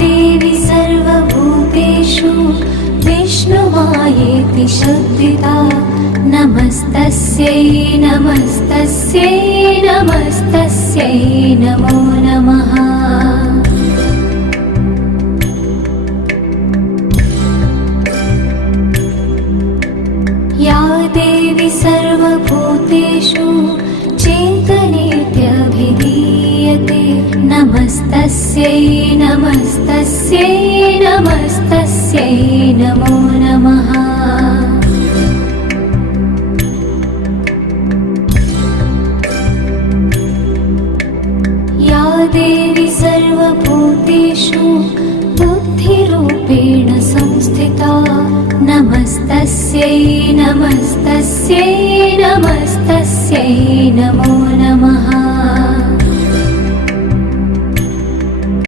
देवी सर्वभूतेषु विष्णुमायेति शब्दिता नमस्तस्यै नमस्तस्यै नमस्तस्यै नमो नमः। या देवी सर्वभूतेषु चेतनेत्यभिधीयते नमस्तस्यै नमस्तस्यै नमस्तस्यै नमो नमः। या देवी सर्वभूतेषु बुद्धिरूपेण संस्थिता नमस्तस्यै नमस्तस्यै नमस्तस्यै नमो नमः।